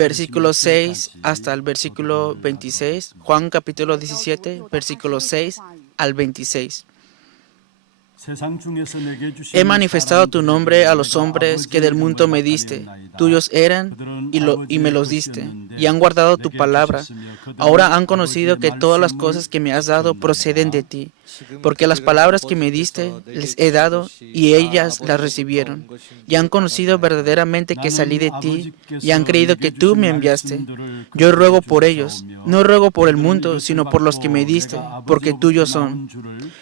versículo 6 hasta el versículo 26. Juan capítulo 17, versículo 6 al 26. He manifestado tu nombre a los hombres que del mundo me diste. Tuyos eran y me los diste, y han guardado tu palabra. Ahora han conocido que todas las cosas que me has dado proceden de ti, porque las palabras que me diste les he dado, y ellas las recibieron, y han conocido verdaderamente que salí de ti, y han creído que tú me enviaste. Yo ruego por ellos, no ruego por el mundo, sino por los que me diste, porque tuyos son.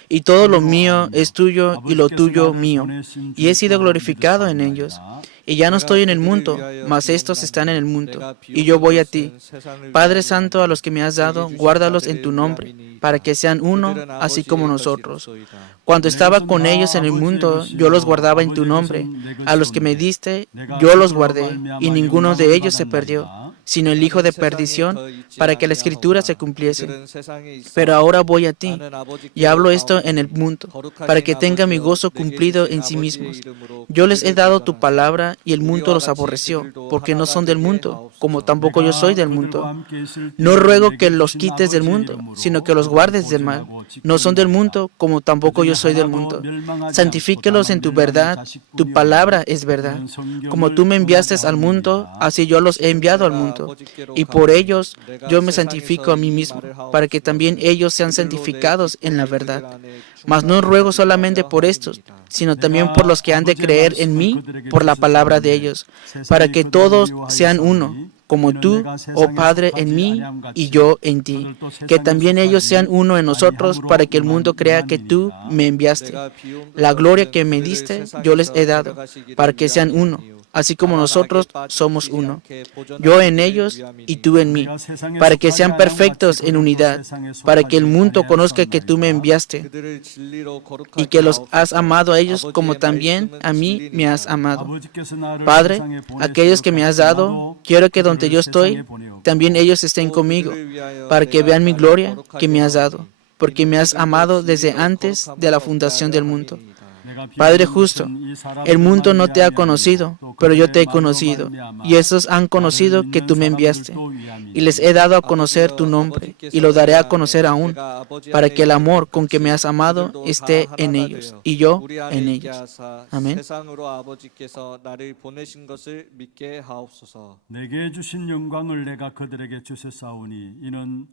Y todo lo mío es tuyo y lo tuyo mío, y he sido glorificado en ellos. Y ya no estoy en el mundo, mas estos están en el mundo, y yo voy a ti. Padre Santo, a los que me has dado, guárdalos en tu nombre, para que sean uno, así como nosotros. Cuando estaba con ellos en el mundo, yo los guardaba en tu nombre. A los que me diste, yo los guardé, y ninguno de ellos se perdió, sino el hijo de perdición, para que la escritura se cumpliese. Pero ahora voy a ti, y hablo esto en el mundo, para que tenga mi gozo cumplido en sí mismos. Yo les he dado tu palabra, y el mundo los aborreció, porque no son del mundo, como tampoco yo soy del mundo. No ruego que los quites del mundo, sino que los guardes del mal. No son del mundo, como tampoco yo soy del mundo. Santifíquelos en tu verdad, tu palabra es verdad. Como tú me enviaste al mundo, así yo los he enviado al mundo. Y por ellos yo me santifico a mí mismo, para que también ellos sean santificados en la verdad. Mas no ruego solamente por estos, sino también por los que han de creer en mí por la palabra de ellos, para que todos sean uno, como tú, oh Padre, en mí y yo en ti, que también ellos sean uno en nosotros, para que el mundo crea que tú me enviaste. La gloria que me diste yo les he dado, para que sean uno, así como nosotros somos uno, yo en ellos y tú en mí, para que sean perfectos en unidad, para que el mundo conozca que tú me enviaste y que los has amado a ellos como también a mí me has amado. Padre, aquellos que me has dado, quiero que donde yo estoy, también ellos estén conmigo, para que vean mi gloria que me has dado, porque me has amado desde antes de la fundación del mundo. Padre justo, el mundo no te ha conocido, pero yo te he conocido, y esos han conocido que tú me enviaste, y les he dado a conocer tu nombre, y lo daré a conocer aún, para que el amor con que me has amado esté en ellos, y yo en ellos. Amén. 내게 주신 영광을 내가 그들에게 주셨사오니 이는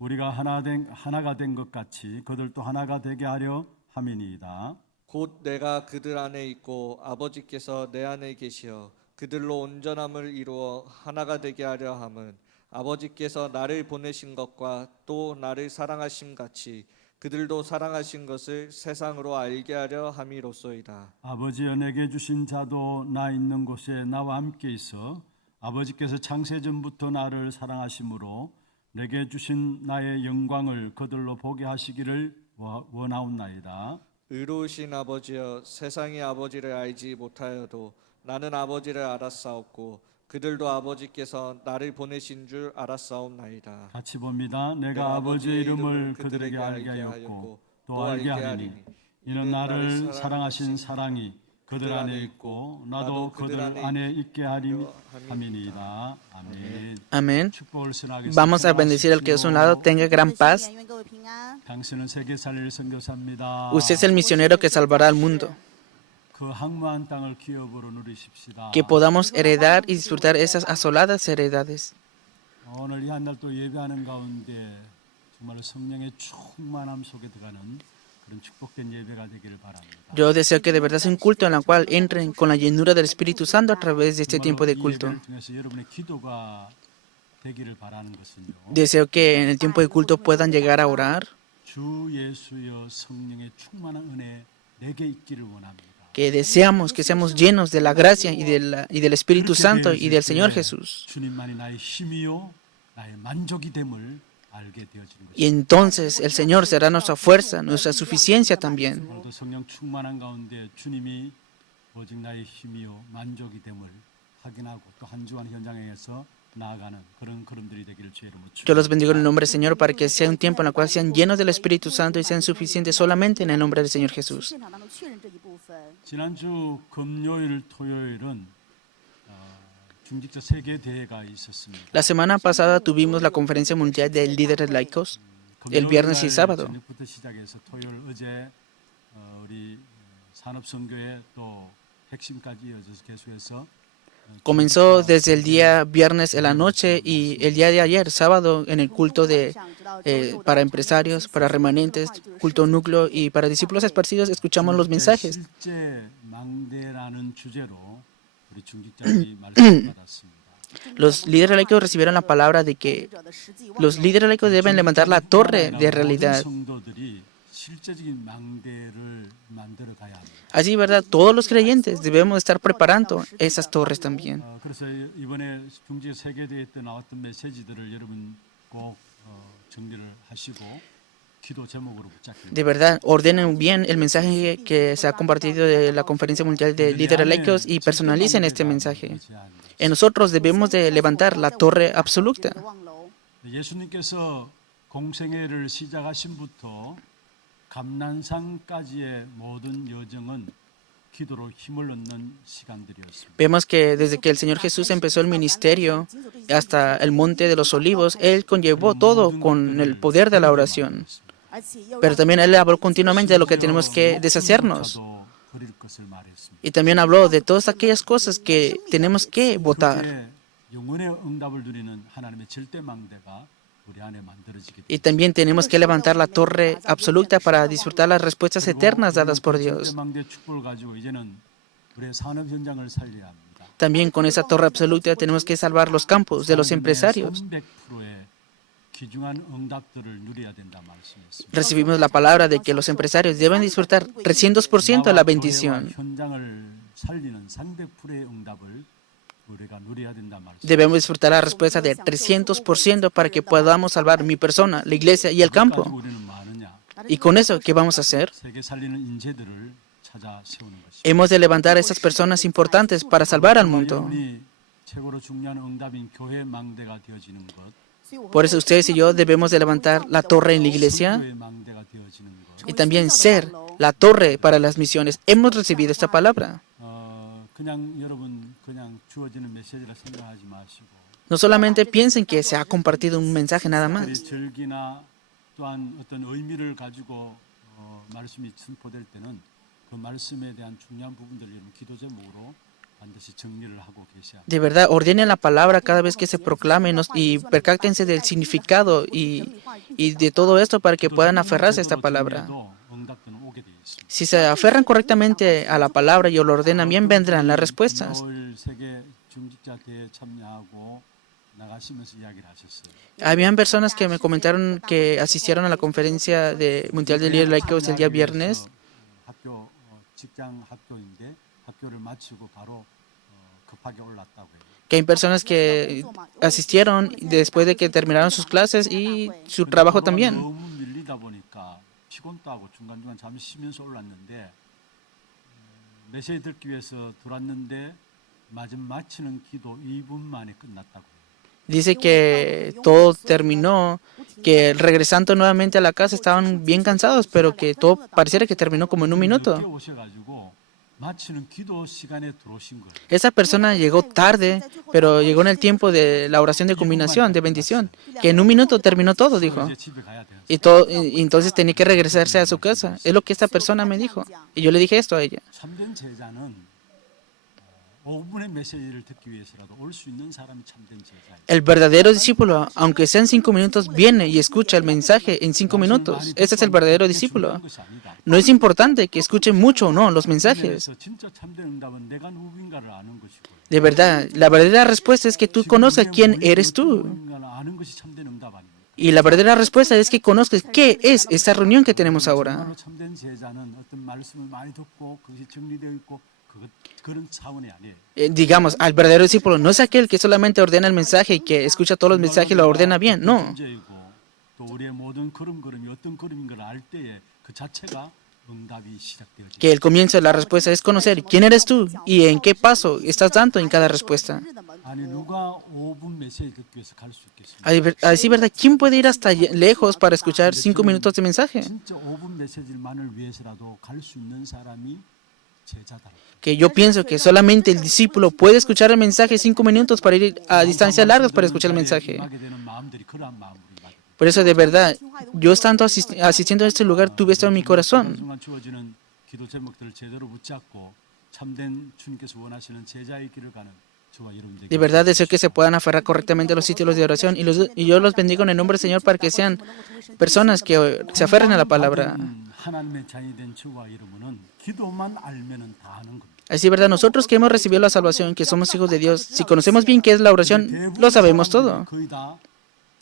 우리가 하나가 된 것 같이 그들도 하나가 되게 하려 함이니이다. 곧 내가 그들 안에 있고 아버지께서 내 안에 계시어 그들로 온전함을 이루어 하나가 되게 하려 함은 아버지께서 나를 보내신 것과 또 나를 사랑하심 같이 그들도 사랑하신 것을 세상으로 알게 하려 함이로소이다. 아버지여 내게 주신 자도 나 있는 곳에 나와 함께 있어 아버지께서 창세 전부터 나를 사랑하심으로 내게 주신 나의 영광을 그들로 보게 하시기를 원하옵나이다. 의로우신 아버지여 세상이 아버지를 알지 못하여도 나는 아버지를 알았사옵고 그들도 아버지께서 나를 보내신 줄 알았사옵나이다. 같이 봅니다. 내가 아버지의 이름을 그들에게 알게 하였고 또 알게 하리니 이는 나를 사랑하신 사랑이 그들 안에 있고 나도 그들 안에 있게 함이니이다. 아멘. Amén. Vamos a bendecir al que es a un lado. Tenga gran paz. 당신은 세계 살릴 선교사입니다. Usted es el misionero que salvará al mundo. 그 항무한 땅을 기업으로 누리십시다. Que podamos heredar y disfrutar esas asoladas heredades. 오늘 이 한 날 또 예배하는 가운데 정말 성령의 충만함 속에 들어가는 그런 축복된 예배가 되기를 바랍니다. Yo deseo que de verdad sea un culto en el cual entren con la llenura del Espíritu Santo a través de este tiempo de culto. 여러분의 기도가 되기를 바라는 것은요. Deseo que en el tiempo de culto puedan llegar a orar. 주 예수여 성령의 충만한 은혜 내게 있기를 원합니다. Que deseamos que seamos llenos de la gracia y del Espíritu Santo y del Señor Jesús. 주님만이 나의 힘이요 나의 만족이 됨을 알게 되어지는 것입니다. Y entonces el Señor será nuestra fuerza, nuestra suficiencia también. 오늘도 성령 충만한 가운데 주님이 오직 나의 힘이요 만족이 됨을 확인하고 또 한 주간 현장에서 나아가는 그런 걸음들이 되기를 주의 이름으로 Yo los bendigo en el nombre del Señor para que sea un tiempo en el cual sean llenos del Espíritu Santo y sean suficientes solamente en el nombre del Señor Jesús. 지난주 금요일 토요일은 중직자 세계 대회가 있었습니다. La semana pasada tuvimos la conferencia mundial de líderes laicos, el viernes y sábado. 저녁부터 시작해서 토요일 어제 우리 산업선교회 또 핵심까지 이어져서 계속해서 Comenzó desde el día viernes en la noche y el día de ayer, sábado, en el culto para empresarios, para remanentes, culto núcleo y para discípulos esparcidos, escuchamos los mensajes. 실제 망대라는 주제로 우리 중직자들이 말씀을 받았습니다. Los líderes laicos recibieron la palabra de que los líderes laicos deben levantar la torre de realidad. 모든 성도들이 실제적인 망대를 만들어 가야 합니다. Así, ¿verdad? Todos los creyentes debemos estar preparando esas torres también. 그래서 이번에 중직 세계 대회 때 나왔던 메시지들을 여러분 꼭 정리를 하시고 기도 제목으로 붙잡게. De verdad, ordenen bien el mensaje que se ha compartido de la Conferencia Mundial de Líderes Laicos y personalicen este mensaje. En nosotros debemos de levantar la torre absoluta. 예수님께서 공생애를 시작하신부터 감난산까지의 모든 여정은 기도로 힘을 얻는 시간들이었습니다. Vemos que desde que el Señor Jesús empezó el ministerio hasta el Monte de los Olivos, Él conllevó todo con el poder de la oración. Pero también Él habló continuamente de lo que tenemos que deshacernos. Y también habló de todas aquellas cosas que tenemos que votar. 영혼의 응답을 누리는 하나님의 절대 망대가 우리 안에 만들어지게 Y también tenemos que levantar la torre absoluta para disfrutar las respuestas eternas dadas por Dios. 절대 망대 축복을 가지고 이제는 우리의 산업 현장을 살려야 합니다. También con esa torre absoluta tenemos que salvar los campos de los empresarios. 300%의 귀중한 응답들을 누려야 된다 말씀했습니다. Recibimos la palabra de que los empresarios deben disfrutar 300% de la bendición. 현장을 살리는 300%의 응답을 우리가 누려야 된다 말씀. Debemos disfrutar la respuesta de 300% para que podamos salvar mi persona, la iglesia y el campo. 우리는 많으냐? Y con eso, ¿qué vamos a hacer? 세계 살리는 인재들을 찾아 세우는 것입니다. Hemos de levantar a esas personas importantes para salvar al mundo. 여러분이 최고로 중요한 응답인 교회 망대가 되어지는 것. Por eso ustedes y yo debemos de levantar la torre en la iglesia 교회 망대가 되어지는 것. y también ser la torre para las misiones. Hemos recibido esta palabra. 그냥 여러분 그냥 주어지는 메시지라 생각하지 마시고 No solamente piensen que se ha compartido un mensaje nada más. 절기나 또한 어떤 의미를 가지고 말씀이 선포될 때는 그 말씀에 대한 중요한 부분들을 여러분 기도 제목으로 반드시 정리를 하고 계셔야 De verdad, ordenen la palabra cada vez que se proclame y percátense del significado y de todo esto para que puedan aferrarse a esta palabra. 응답들은 오게 되어 있습니다. Si se aferran correctamente a la palabra y lo ordenan bien, vendrán las respuestas. 올 세계 중직자 대회 참여하고 나가시면서 이야기를 하셨어요. Habían personas que me comentaron que asistieron a la conferencia mundial de líderes laicos el día viernes. 학교 직장 학교인데 학교를 마치고 바로 급하게 올랐다고 해요. Que hay personas que asistieron después de que terminaron sus clases y su trabajo también. 너무 밀리다 보니까 피곤도 하고 중간중간 잠시 쉬면서 올랐는데 메시지 듣기 위해서 들어왔는데 마치는 기도 2분 만에 끝났다고 해요. Dice que todo terminó, que regresando nuevamente a la casa estaban bien cansados, pero que todo pareciera que terminó como en un minuto. 오셔가지고 마치는 기도 시간에 들어오신 거예요. Esa persona llegó tarde, pero llegó en el tiempo de la oración de combinación, de bendición, que en un minuto terminó todo, dijo. 이제 집에 가야 돼요. Y entonces tenía que regresarse a su casa. Es lo que esta persona me dijo. Y yo le dije esto a ella. 참된 제자는 5분의 메시지를 듣기 위해서라도 올 수 있는 사람이 참된 제자예요. El verdadero discípulo, aunque sean 5 minutos, viene y escucha el mensaje en 5 minutos. Ese es el verdadero discípulo. No es importante que escuche mucho o no los mensajes. 그래서 진짜 참된 응답은 내가 누구인가를 아는 것이고 De verdad, la verdadera respuesta es que tú conozcas quién eres tú. 누구인가를 아는 것이 참된 응답 아닙니까? Y la verdadera respuesta es que conozcas qué es esta reunión que tenemos ahora. 정말로 참된 제자는 어떤 말씀을 많이 듣고 그것이 정리되어 있고 그런 차원이 아니에요. Digamos, al verdadero discípulo no es aquel que solamente ordena el mensaje y que escucha todos los mensajes y lo ordena bien. No. 또 우리의 모든 걸음걸음이 어떤 걸음인 걸 알 때에 그 자체가 응답이 시작되어지죠. Que el comienzo de la respuesta es conocer quién eres tú y en qué paso estás dando en cada respuesta. 아니 누가 5분 메시지 듣기 위해서 갈 수 있겠습니까? A decir verdad, ¿quién puede ir hasta lejos para escuchar 5 minutos de mensaje? 진짜 5분 메시지만을 위해서라도 갈 수 있는 사람이 제자다. que yo pienso que solamente el discípulo puede escuchar el mensaje 5 minutos para ir a distancias largas para escuchar el mensaje. 임하게 되는 마음들이 그러한 마음으로 임하게 됩니다. Por eso, de verdad, yo estando asistiendo a este lugar, tuve esto en mi corazón. 순간 주어지는 기도 제목들을 제대로 붙잡고 참된 주님께서 원하시는 제자의 길을 가는 저와 여러분 De verdad, deseo que se puedan aferrar correctamente a los títulos de oración y yo los bendigo en el nombre del Señor para que sean personas que se aferren a la palabra. 하나님의 자녀이 된 저와 여러분은 기도만 알면은 다 아는 겁니다. Así, verdad, nosotros que hemos recibido la salvación, que somos hijos de Dios, si conocemos bien qué es la oración, lo sabemos todo. 거의 다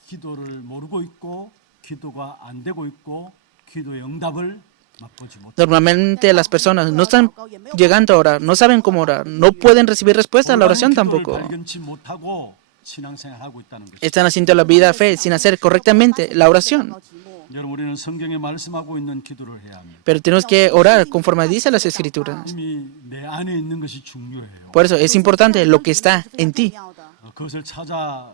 기도를 모르고 있고 기도가 안 되고 있고 기도의 응답을 맛보지 못. Normalmente las personas no están llegando a orar, no saben cómo orar, no pueden recibir respuesta a la oración tampoco. 발견치 못하고 신앙생활하고 있다는 것입니다. Están haciendo la vida fe sin hacer correctamente la oración. 여러분 우리는 성경에 말씀하고 있는 기도를 해야 합니다. Pero tenemos que orar conforme dice las Escrituras. 이미 내 안에 있는 것이 중요해요. Por eso es importante lo que está en ti. 그것을 찾아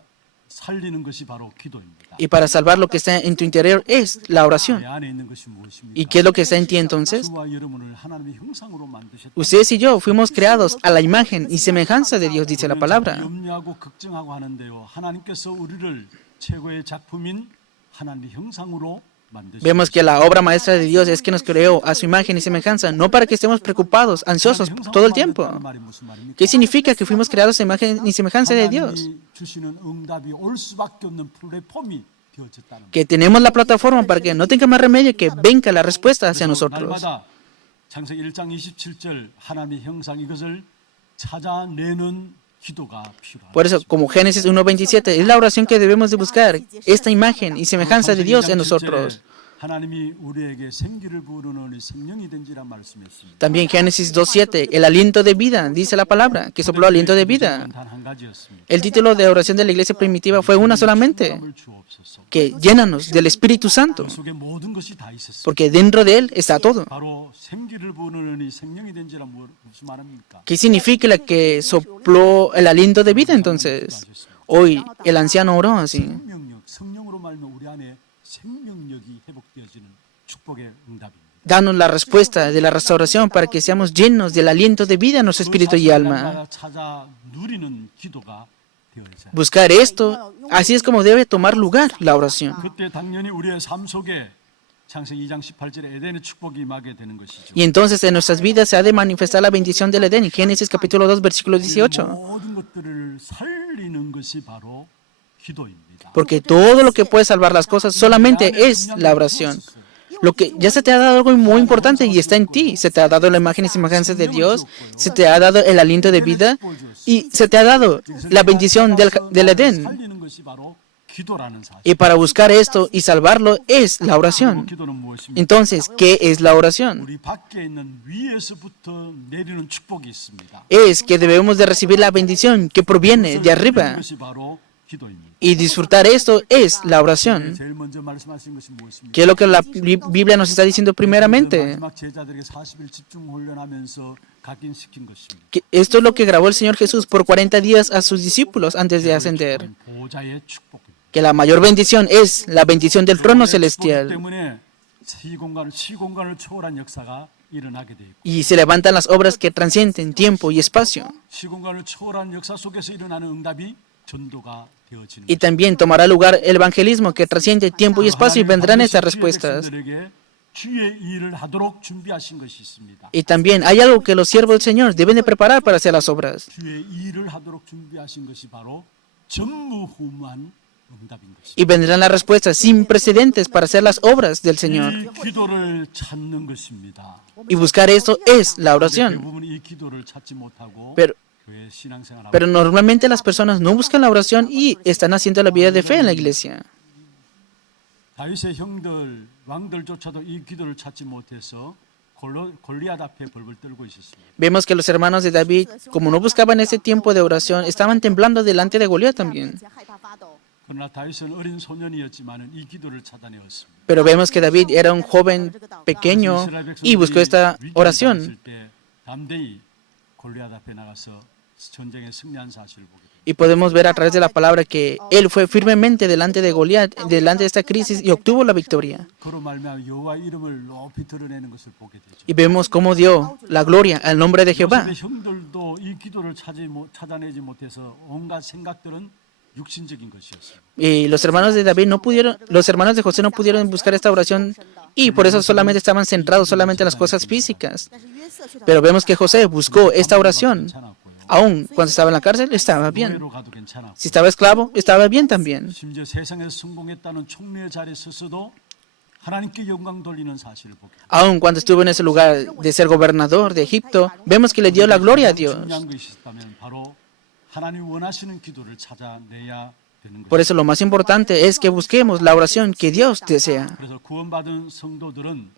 살리는 것이 바로 기도입니다. Y para salvar lo que está en tu interior es la oración. 내 안에 있는 것이 무엇입니까? ¿Y qué es lo que está en ti entonces? 주와 여러분을 하나님의 형상으로 만드셨다. Ustedes y yo fuimos creados a la imagen y semejanza de Dios, dice la palabra. 염려하고 걱정하고 하는데요. 하나님께서 우리를 최고의 작품인 하나님의 형상으로 만드셨다. Vemos que la obra maestra de Dios es que nos creó a su imagen y semejanza, no para que estemos preocupados, ansiosos todo el tiempo. ¿Qué significa que fuimos creados a imagen y semejanza de Dios? 주시는 응답이 올 수밖에 없는 플랫폼이 되어졌다는 Que tenemos la plataforma para que no tenga más remedio que venga la respuesta hacia nosotros. 날마다 창세기 1장 27절 하나님의 형상 이것을 찾아내는 기도가 필요합니다. Por eso, como Génesis 1:27, es la oración que debemos de buscar, esta imagen y semejanza de Dios en nosotros. 하나님이 우리에게 생기를 부르는 생명이 된지라 말씀했습니다. También Génesis 2:7, el aliento de vida, dice la palabra, que sopló aliento de vida. 단한 가지였습니다. El título de oración de la iglesia primitiva fue una solamente, 을 주옵소서. que llénanos del Espíritu Santo, 그 속에 모든 것이 다 있었습니다. porque dentro de Él está todo. 바로 생기를 부르는 이 생명이 된지라 무슨 말입니까? ¿Qué significa la que sopló el aliento de vida entonces? Hoy el anciano oró así. 생명력, 성령으로 말면 우리 안에 생명력이 회복되어지는 축복의 응답입니다. Danos la respuesta de la restauración para que seamos llenos del aliento de vida en nuestro espíritu y alma. 찾아 누리는 기도가 되어야. Buscar esto, así es como debe tomar lugar la oración. 그때 당연히 우리의 삶 속에 창세기 2장 18절에 에덴의 축복이 임하게 되는 것이죠. Y entonces en nuestras vidas se ha de manifestar la bendición del Edén. Génesis capítulo 2, versículo 18. 모든 것들을 살리는 것이 바로 기도입니다. Porque todo lo que puede salvar las cosas solamente es la oración. Lo que ya se te ha dado algo muy importante y está en ti. Se te ha dado la imagen y semejanza de Dios, se te ha dado el aliento de vida y se te ha dado la bendición del Edén. 살리는 것이 바로 기도라는 사실. Y para buscar esto y salvarlo es la oración. 기도는 무엇입니까? Entonces, ¿qué es la oración? 우리 밖에 있는 위에서부터 내리는 축복이 있습니다. Es que debemos de recibir la bendición que proviene de arriba. 것이 바로 기도입니다. Y disfrutar esto es la oración. 제일 먼저 말씀하신 것이 무엇입니까? ¿Qué es lo que la Biblia nos está diciendo primeramente? 마지막 제자들에게 40일 집중 훈련하면서 각인시킨 것입니다. Que esto es lo que grabó el Señor Jesús por 40 días a sus discípulos antes de ascender. 보좌의 축복입니다. Que la mayor bendición es la bendición del trono 축복 celestial. 때문에 시공간을 초월한 역사가 일어나게 돼 있고 Y se levantan las obras que trascienden tiempo y espacio. 시공간을 초월한 역사 속에서 일어나는 응답이 전도가 되어지는 Y también tomará lugar el evangelismo que trasciende tiempo y espacio y vendrán estas respuestas. 백성들에게 주의 일을 하도록 준비하신 것이 있습니다. Y también hay algo que los siervos del Señor deben de preparar para hacer las obras. 주의 일을 하도록 준비하신 것이 바로 전무후무한 응답인 것입니다. Y vendrán las respuestas sin precedentes para hacer las obras del Señor. 이 기도를 찾는 것입니다. Y buscar esto es la oración. 대부분 이 기도를 찾지 못하고 Pero, 교회 신앙생활하고 pero normalmente las personas no buscan la oración y están haciendo la vida de fe en la iglesia. 다윗의 형들 왕들조차도 이 기도를 찾지 못해서 골리앗 앞에 벌벌 떨고 있었습니다. Vemos que los hermanos de David, como no buscaban ese tiempo de oración, estaban temblando delante de Goliat también. 그러나 다윗은 어린 소년이었지만은 이 기도를 찾아내었습니다. Pero vemos que David era un joven pequeño y buscó esta oración. 때 담대히 골리앗 앞에 나가서 전쟁에 승리한 사실을 보게 됩니다. Y podemos ver a través de la palabra que él fue firmemente delante de Goliat, delante de esta crisis y obtuvo la victoria. 그로 말미암아 여호와 이름을 높이 드러내는 것을 보게 되죠. Y vemos cómo dio la gloria al nombre de Jehová. 요셉의 형들도 이 기도를 찾아내지 못해서 온갖 생각들은 육신적인 것이었어요. Y los hermanos de David no pudieron, los hermanos de José no pudieron buscar esta oración y por eso solamente estaban centrados solamente en las cosas físicas. Pero vemos que José buscó esta oración. Aún cuando estaba en la cárcel, estaba bien. 노예로 가도 괜찮았고 Si estaba esclavo, estaba bien también. 심지어 세상에서 성공했다는 총리의 자리에 서서도 하나님께 영광 돌리는 사실을 보게 돼요. Aún cuando estuvo en ese lugar de ser gobernador de Egipto, vemos que le dio la gloria a Dios. 중요한 것이 있다면 바로 하나님 원하시는 기도를 찾아내야 되는 Por 것이죠. eso lo más importante es que busquemos la oración que Dios desea. 그래서 구원받은 성도들은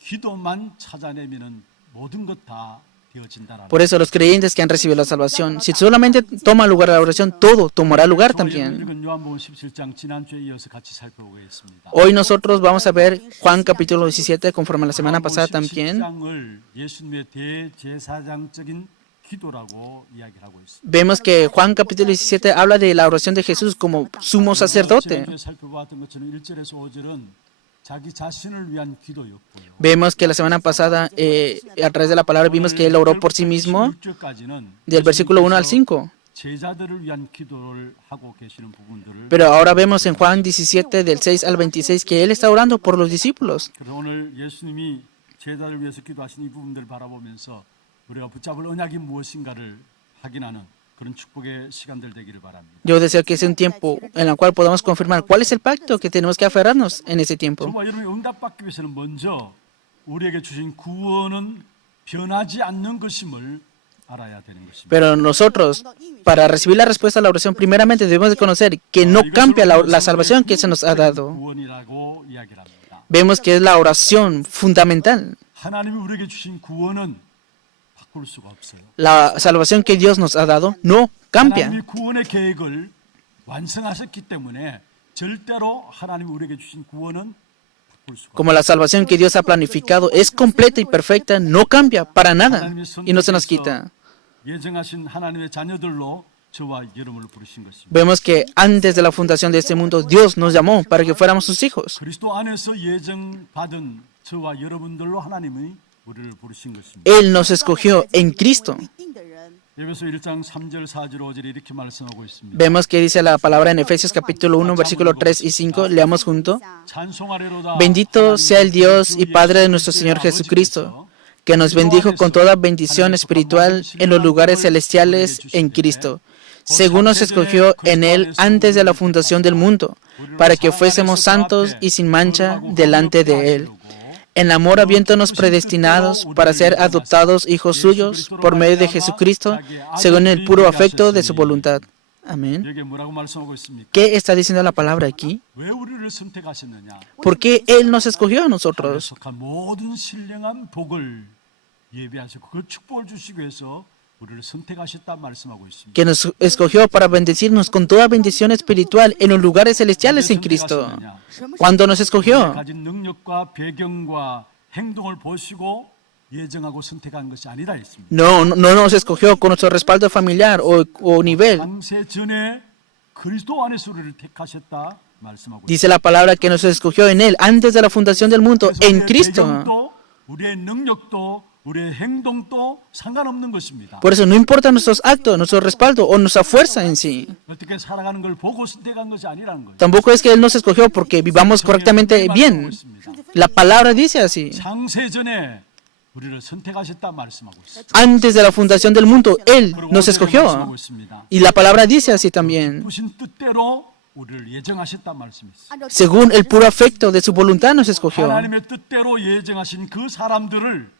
기도만 찾아내면은 모든 것 다 되어진다라는. Por eso los creyentes que han recibido la salvación, si solamente toma lugar la oración, todo tomará lugar también. 읽은 요한복음 17장 지난주에 이어서 같이 살펴보겠습니다. Hoy nosotros vamos a ver Juan capítulo 17, conforme a la semana pasada también. 17장을 예수님의 대제사장적인 기도라고 이야기를 하고 있습니다. Vemos que Juan capítulo 17 habla de la oración de Jesús como sumo sacerdote. 지난주에 살펴봤던 것처럼 1절에서 5절은 자기 자신을 위한 기도였고요. Vemos que la semana pasada, a través de la palabra, vimos que él oró por sí mismo, 16절까지는 del versículo 1 al 5. 제자들을 위한 기도를 하고 계시는 부분들을 Pero ahora vemos en Juan 17, del 6 al 26, que él está orando por los discípulos. 그래서 오늘 예수님이 제자들을 위해서 기도하신 이 부분들을 바라보면서 우리가 붙잡을 언약이 무엇인가를 확인하는 그런 축복의 시간들 되기를 바랍니다. Yo deseo que sea un tiempo en el cual podamos confirmar cuál es el pacto que tenemos que aferrarnos en ese tiempo. 정말 여러분이 응답받기 위해서는 먼저 우리에게 주신 구원은 변하지 않는 것임을 알아야 되는 것입니다. Pero nosotros, para recibir la respuesta a la oración, primeramente debemos de conocer que no cambia la salvación que se nos ha dado. 구원이라고 이야기를 합니다. Vemos que es la oración fundamental. 하나님이 우리에게 주신 구원은 바꿀 수가 없어요. La salvación que Dios nos ha dado no cambia. 하나님이 구원의 계획을 완성하셨기 때문에 절대로 하나님이 우리에게 주신 구원은 바꿀 수가 없어요. Como la salvación que Dios ha planificado es completa y perfecta, no cambia para nada y no se nos quita. 예정하신 하나님의 자녀들로 저와 여러분을 부르신 것입니다. Vemos que antes de la fundación de este mundo, Dios nos llamó para que fuéramos sus hijos. 그리스도 안에서 예정받은 저와 여러분들로 하나님이 우리를 부르신 것입니다. Él nos escogió en Cristo. 에베소 1장 3절 4절 5절에 이렇게 말씀하고 있습니다. Vemos que dice la palabra en Efesios capítulo 1, versículo 3 y 5. Leamos junto. 찬송하리로다. Bendito sea el Dios y Padre de nuestro Señor Jesucristo, que nos bendijo con toda bendición espiritual en los lugares celestiales en Cristo, según nos escogió en Él antes de la fundación del mundo, para que fuésemos santos y sin mancha delante de Él. En amor habiéndonos predestinados para ser adoptados hijos suyos por medio de Jesucristo, según el puro afecto de su voluntad. Amén. 여기 뭐라고 말씀하고 있습니까? ¿Qué está diciendo la palabra aquí? 왜 우리를 선택하셨느냐? ¿Por qué Él nos escogió a nosotros? 약속한 모든 신령한 복을 예비하시고 그 축복을 주시기 위해서 우리를 선택하셨다 말씀하고 있습니다. Que nos escogió para bendecirnos con toda bendición espiritual en los lugares celestiales en Cristo. Cuando nos escogió, 가진 능력과 배경과 행동을 보시고 예정하고 선택한 것이 아니다 했습니다. no nos escogió con nuestro respaldo familiar o nivel. 창세 전에 그리스도 안에서 우리를 택하셨다 말씀하고 있습니다. Dice la palabra que nos escogió en Él antes de la fundación del mundo, en 우리의 Cristo. 배경도 우리의 능력도 우리의 행동도 상관없는 것입니다. Por eso no importa nuestros actos, nuestro respaldo o nuestra fuerza en sí. 어떻게 살아가는 걸 보고 선택한 것이 아니라는 거예요. Tampoco es que Él nos escogió porque vivamos correctamente bien. La palabra dice así. 창세 전에 우리를 선택하셨다 말씀하고 있습니다. Antes de la fundación del mundo, Él 그리고 nos 오늘 escogió. 말씀하고 있습니다. Y la palabra dice así también. 부신 뜻대로 우리를 예정하셨다 말씀했습니다. Según el puro afecto de su voluntad nos escogió. 하나님의 뜻대로 예정하신 그 사람들을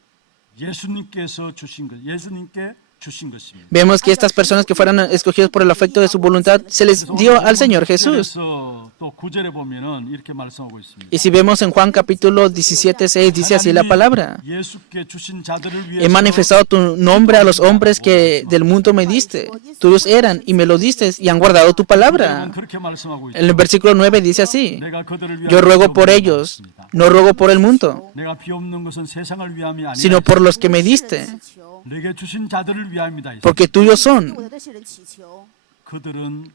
예수님께서 주신 것, 예수님께 주신 것입니다. Vemos que estas personas que fueron escogidas por el afecto de su voluntad se les dio al Señor Jesús. 그래서 또 9절에 보면은 이렇게 말씀하고 있습니다. Y si vemos en Juan capítulo 17, 6, dice así la palabra. 예수께 주신 자들을 He manifestado tu nombre a los hombres que del mundo me diste. Tuyos eran y me lo diste y han guardado tu palabra. 그렇게 말씀하고 있습니다. En el versículo 9 dice así. 내가 그들을 위하여 Yo ruego por ellos, no ruego por el mundo, 내가 비옵는 것은 세상을 위함이 아니라 sino por los que me diste. 내게 주신 자들을 위함이다. Porque tuyos son. 그들은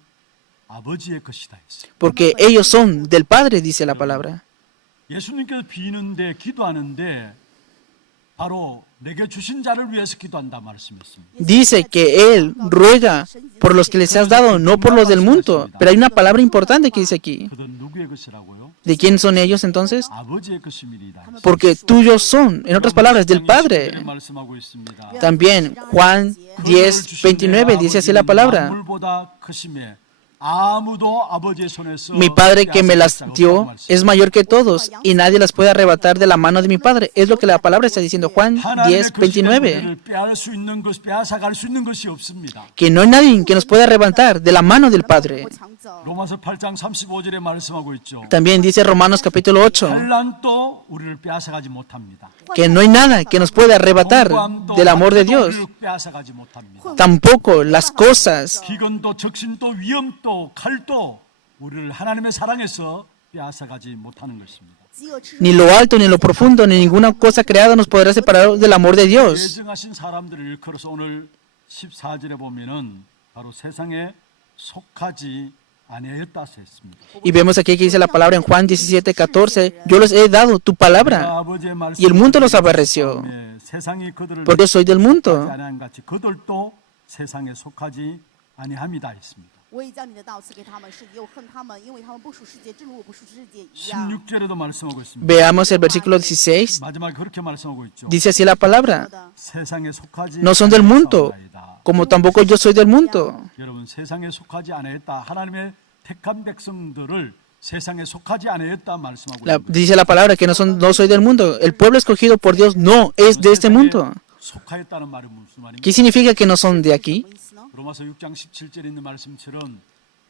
아버지의 것이다 했어요. porque ellos son del Padre, dice la palabra. 예수님께서 비는데 기도하는데 바로 내게 주신 자를 위해서 기도한다 말씀했습니다. Dice que Él ruega por los que les has dado, no por los del mundo. Pero hay una palabra importante que dice aquí. 그들은 누구의 것이라고요? ¿De quién son ellos entonces? 아버지의 것입니다. Porque tuyos son, en otras palabras, del Padre. 말씀하고 있습니다. También Juan 10:29 dice así la palabra. 만물보다 크심에 아무도 아버지의 손에서 Mi Padre que me las 빼앗을 수 dio 없다고 es mayor que todos y nadie las puede arrebatar de la mano de mi Padre. Es lo que la palabra está diciendo Juan 하나님의 것이 10:29. 우리를 빼앗을 수 있는 것, 빼앗아갈 수 있는 것이 없습니다. Que no hay nadie que nos pueda arrebatar de la mano del Padre. 로마서 8장 35절에 말씀하고 있죠. También dice Romanos capítulo 8 환난도 우리를 빼앗아가지 못합니다. que no hay nada que nos pueda arrebatar 공고함도 del amor de 학대도 Dios. 우리를 빼앗아가지 못합니다. Tampoco las cosas, 기근도 적신도 위험도 칼도 우리를 하나님의 사랑에서 빼앗아가지 못하는 것입니다. ni lo alto, ni lo profundo, ni ninguna cosa creada nos podrá separar del amor de Dios. 예증하신 사람들을 일컬어서 오늘 14절에 보면은 바로 세상에 속하지 아니하였다 했습니다. Y vemos aquí que dice la palabra en Juan 17:14, yo les he dado tu palabra 아버지의 y el mundo los 말씀을 aborreció, 세상이 그들을 porque yo soy del mundo. 속하지 아니한 같이 그들도 세상에 속하지 아니함이다 했습니다. 我已将你的道赐给他们，是你又恨他们，因为他们不属世界，正如我不属世界一样。 16절에도 말씀하고 있습니다. Veamos el versículo 16, 마지막에 그렇게 말씀하고 있죠. dice así la palabra, 세상에 속하지 no son del mundo, 아니하였다. como tampoco yo soy del mundo. 여러분 세상에 속하지 아니하였다. 하나님의 택한 백성들을 세상에 속하지 아니하였다 말씀하고 있습니다. Dice la palabra que no soy del mundo. El pueblo escogido por Dios no es de este mundo. 속하였다는 말이 무슨 말입니까? ¿Qué significa que no son de aquí? 什么意思呢？ 로마서 6장 17절에 있는 말씀처럼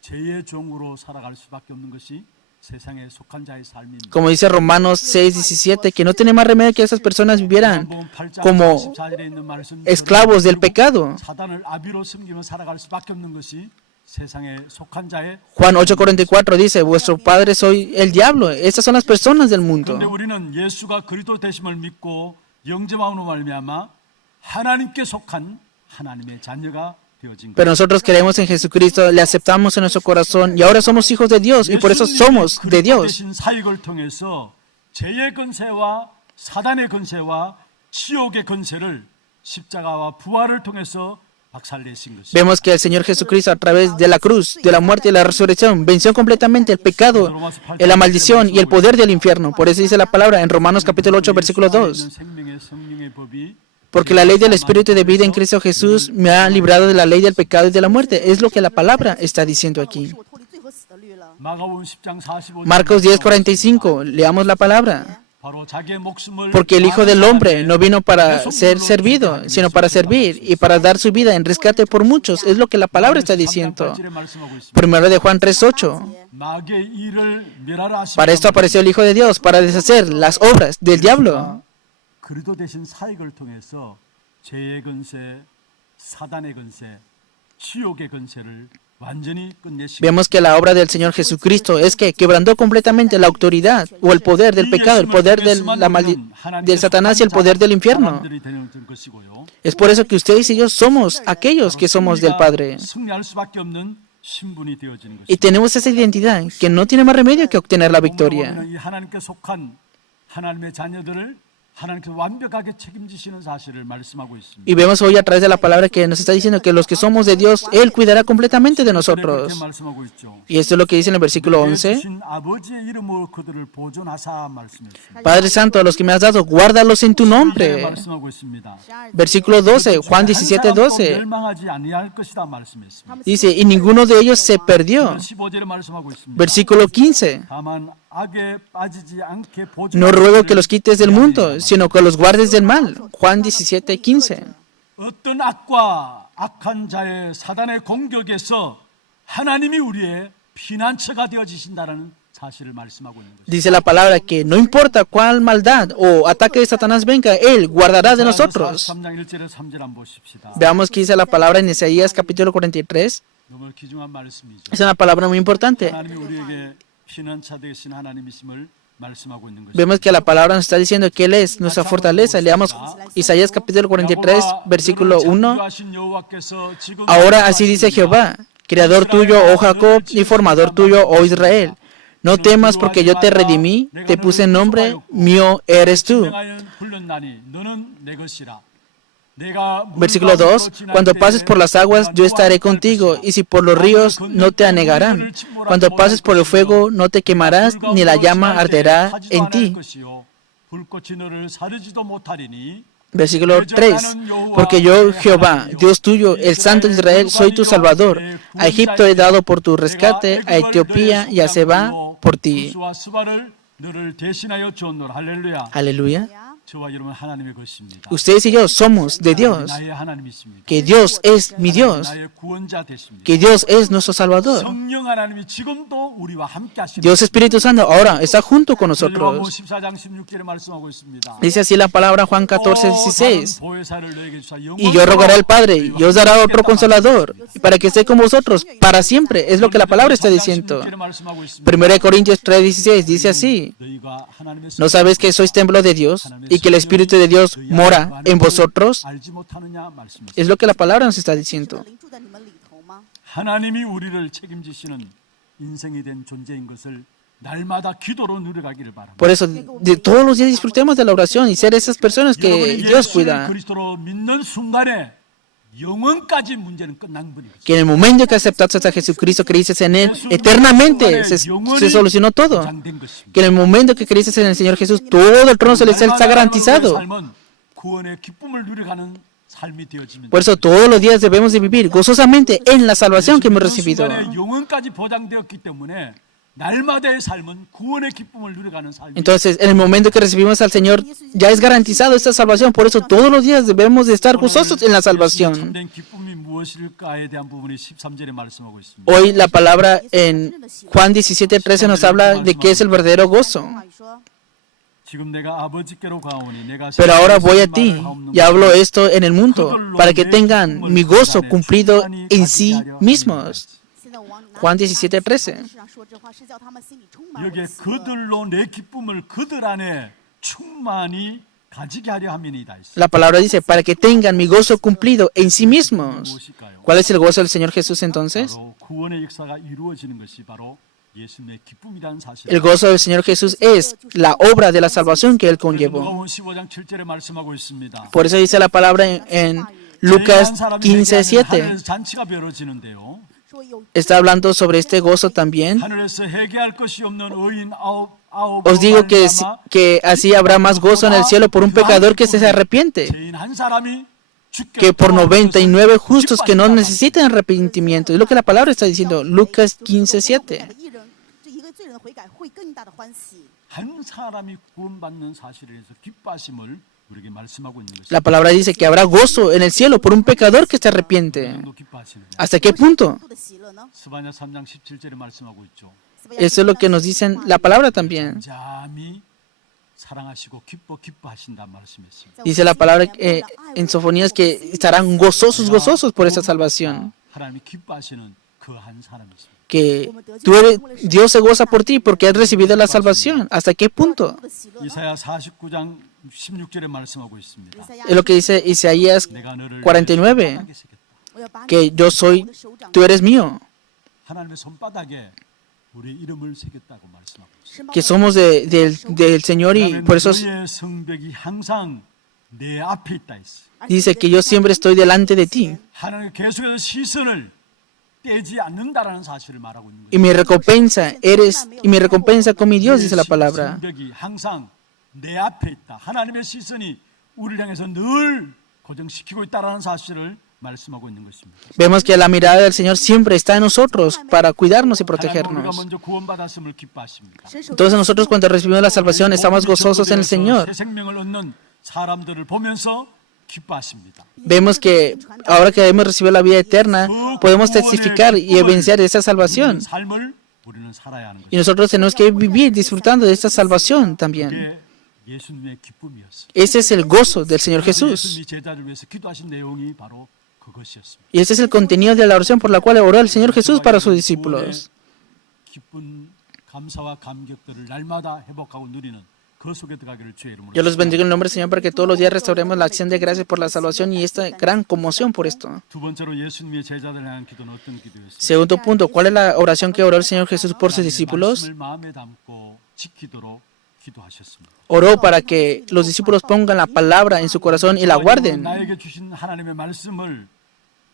죄의 종으로 살아갈 수밖에 없는 것이 세상에 속한 자의 삶입니다. Como dice Romanos 6:17, que no tiene más remedio que esas personas vivieran 요한복음 8장 como 44절에 있는 말씀처럼 esclavos del pecado. 사단을 아비로 섬기며 살아갈 수밖에 없는 것이 세상에 속한 자의 Juan 8:44 dice, vuestro padre soy el diablo. Estas son las personas del mundo. 그런데 우리는 예수가 그리스도 되심을 믿고 영접함으로 말미암아 하나님께 속한 하나님의 자녀가 되어진 Pero nosotros creemos en Jesucristo, le aceptamos en nuestro corazón y ahora somos hijos de Dios y por eso somos de Dios. 되신 사역을 통해서 죄의 권세와 사단의 권세와 지옥의 권세를 십자가와 부활을 통해서 박살내신 것입니다. Vemos que el Señor Jesucristo a través de la cruz, de la muerte y la resurrección venció completamente el pecado, la maldición y el poder del infierno. Por eso dice la palabra en Romanos capítulo 8 versículo 2. 생명의 성령의 법이 Porque la ley del Espíritu de vida en Cristo Jesús me ha librado de la ley del pecado y de la muerte. Es lo que la palabra está diciendo aquí. 是我脱离罪和死的律了。 마가복음 10장 45절 Marcos 10:45, leamos la palabra. 바로 자기의 목숨을 Porque el Hijo del Hombre no vino para ser servido, sino para servir y para dar su vida en rescate por muchos. Es lo que la palabra está diciendo. 말씀하고 있습니다. Primero de Juan 3:8. 마귀의 일을 멸하라 하시고 Para esto apareció el Hijo de Dios, para deshacer las obras del diablo. 그리스도 대신 사역을 통해서 죄의 권세, 사단의 권세, 지옥의 권세를 완전히 끝내시고 Vemos que la obra del Señor Jesucristo es que quebrantó completamente la autoridad o el poder del pecado, el poder del Satanás y el poder del infierno. 사람들이 되는 것이고요. Es por eso que ustedes y yo somos aquellos que somos del Padre. 승리할 수밖에 없는 신분이 되어지는 Y 것입니다. tenemos esa identidad que no tiene más remedio que obtener la victoria. 이 하나님께 속한 하나님의 자녀들을 하나님께서 완벽하게 책임지시는 사실을 말씀하고 있습니다. Y vemos hoy a través de la palabra que nos está diciendo que los que somos de Dios, Él cuidará completamente de 그렇게 nosotros. 말씀하고 있죠. Y esto es lo que dice en el versículo 11. 주신 아버지의 이름으로 그들을 보존하사 말씀했습니다. Padre Santo, a los que me has dado, guárdalos en tu nombre. 말씀하고 있습니다. Versículo 12, Juan 한 사람도 17:12. 멸망하지 아니할 것이다 말씀했습니다. Dice, y ninguno de ellos se perdió. 15절에 말씀하고 있습니다. Versículo 15. 다만 악에 빠지지 않게 No ruego que los quites del mundo, sino que los guardes del mal. Juan 17:15. 어떤 악과 악한 자의 사단의 공격에서 하나님이 우리의 피난처가 되어지신다는 사실을 말씀하고 있는 것입니다. Dice la palabra que no importa cuál maldad o ataque de Satanás venga, Él guardará de nosotros. 43장 1절에 3절 한번 보십시다. Veamos qué dice la palabra en Isaías capítulo 43. 너무 귀중한 말씀이죠. Es una palabra muy importante. 하나님이 우리에게 피난처 되신 하나님이심을 말씀하고 있는 것입니다. Vemos que la palabra nos está diciendo que Él es nuestra fortaleza. Leamos Isaías capítulo 43, versículo 1. 창조하신 여호와께서 지금 Ahora así dice Jehová, Creador tuyo, oh Jacob, y formador tuyo, oh Israel. No temas porque yo te redimí, te puse nombre, mío eres tú. Versículo 2. Cuando pases por las aguas, yo estaré contigo, y si por los ríos, no te anegarán. Cuando pases por el fuego, no te quemarás, ni la llama arderá en ti. Versículo 3. Porque yo, Jehová, Dios tuyo, el Santo de Israel, soy tu Salvador. A Egipto he dado por tu rescate, a Etiopía y a Seba por ti. Aleluya. Ustedes y yo somos de Dios. Que Dios es mi Dios. Que Dios es nuestro Salvador. Dios Espíritu Santo ahora está junto con nosotros. Dice así la palabra Juan 14:16. Y yo rogaré al Padre y os dará otro consolador para que esté con vosotros para siempre. Es lo que la palabra está diciendo. 1 Corintios 3:16 dice así. ¿No sabéis que sois templo de Dios y que el Espíritu de Dios mora en vosotros? Es lo que la palabra nos está diciendo. 하나님이 우리를 책임지시는 인생이 된 존재인 것을 날마다 기도로 누려가기를 바랍니다. Por eso, de todos los días disfrutemos de la oración y ser esas personas que Dios cuida. 그리스도로 믿는 순간에 영원까지 문제는 끝난 분이에요. Que en el momento que aceptaste a Jesucristo, creíste en Él, eternamente se solucionó todo. Que en el momento que creíste en el Señor Jesús, todo el trono celestial está garantizado. 구원의 기쁨을 누려가는 삶이 되어지면 Por eso todos los días debemos de vivir gozosamente en la salvación que hemos recibido. 영원까지 보장되었기 때문에 날마다의 삶은 구원의 기쁨을 누려가는 삶이. Entonces, en el momento que recibimos al Señor, ya es garantizado esta salvación. Por eso todos los días debemos de estar gozosos en la salvación. 참된 기쁨이 무엇일까에 대한 부분이 13절에 말씀하고 있습니다. Hoy la palabra en Juan 17:13 nos habla de qué es el verdadero gozo. 지금 내가 아버지께로 가오니 내가 Pero ahora voy a ti y hablo esto en el mundo para que tengan mi gozo cumplido en sí mismos. Juan 17:13. 여기에 그들로 내 기쁨을 그들 안에 충만히 가지게 하려 함이니이다. La palabra dice para que tengan mi gozo cumplido en sí mismos. 무엇일까요? ¿Cuál es el gozo del Señor Jesús entonces? 바로 구원의 역사가 이루어지는 것이 바로 예수님의 기쁨이라는 사실. El gozo del Señor Jesús es la obra de la salvación que Él conllevó. 누가복음 15장 7절에 말씀하고 있습니다. Por eso dice la palabra en Lucas 15:7. 하늘에서 잔치가 벌어지는데요. Está hablando sobre este gozo también. 하늘에서 회개할 것이 없는 의인 아홉 Os digo que así habrá más gozo en el cielo por un pecador que se arrepiente, 죄인 한 사람이 que por 99 justos que no necesitan arrepentimiento. Es lo que la palabra está diciendo, Lucas 15:7. 한 사람이 구원받는 사실에 대해서 기뻐하심을 우리에게 말씀하고 있는 것입니다. La palabra dice que habrá gozo en el cielo por un pecador que se arrepiente. 정도 기뻐하시느냐? ¿Hasta qué punto? 스바냐 3장 17절에 말씀하고 있죠. Eso es lo que nos dice la palabra también. 잠잠히 사랑하시고 기뻐하신다 말씀했습니다. Dice la palabra en Sofonías que estarán gozosos por esa salvación. 하나님이 기뻐하시는 그 한 사람이십니다. Que Dios se goza por ti porque has recibido la salvación. ¿Hasta qué punto? 이사야 49장 16절에 말씀하고 있습니다. Es lo que dice Isaías 내가 너를 49, 손바닥에 새겼다. que yo soy, tú eres mío, 하나님의 손바닥에 우리 이름을 새겼다고 말씀하고 있습니다. que somos del Señor y por eso 너의 성벽이 항상 내 앞에 있다 했어. dice que yo siempre estoy delante de ti. 하나님 계속해서 시선을 떼지 않는다라는 사실을 말하고 있는 거예요. Y mi recompensa con mi Dios, dice la palabra. 성벽이 항상 내 앞에 있다. 하나님의 시선이 우리를 향해서 늘 고정시키고 있다라는 사실을 말씀하고 있는 것입니다. Vemos que la mirada del Señor siempre está en nosotros para cuidarnos y 하나님 우리가 protegernos. 먼저 구원받았음을 기뻐하십니다. Entonces nosotros cuando recibimos la salvación estamos gozosos en el Señor. 새 생명을 얻는 사람들을 보면서 기뻐하십니다. Vemos que ahora que hemos recibido la vida eterna, podemos testificar y evidenciar de esa salvación. 삶을 우리는 살아야 하는 Y 것입니다. nosotros tenemos que vivir disfrutando de esta salvación también. 그게 예수님의 기쁨이었어요. Ese es el gozo del Señor Jesús. 예수님이 제자를 위해서 기도하신 내용이 바로 그것이었습니다. Y ese es el contenido de la oración por la cual oró el Señor Jesús para sus discípulos. 기쁜 감사와 감격들을 날마다 회복하고 누리는 그 속에 들어가기를 주의 이름으로 Yo los bendigo en el nombre del Señor para que todos los días restauremos la acción de gracias gracias por la salvación y esta gran conmoción por esto. 두 번째로 예수님의 제자들 향한 기도는 어떤 기도였습니까? Segundo punto, ¿cuál es la oración que oró el Señor Jesús por sus discípulos? 말씀을 마음에 담고 지키도록 기도하셨습니다. Oró para que los discípulos pongan la palabra en su corazón y la guarden. 나에게 주신 하나님의 말씀을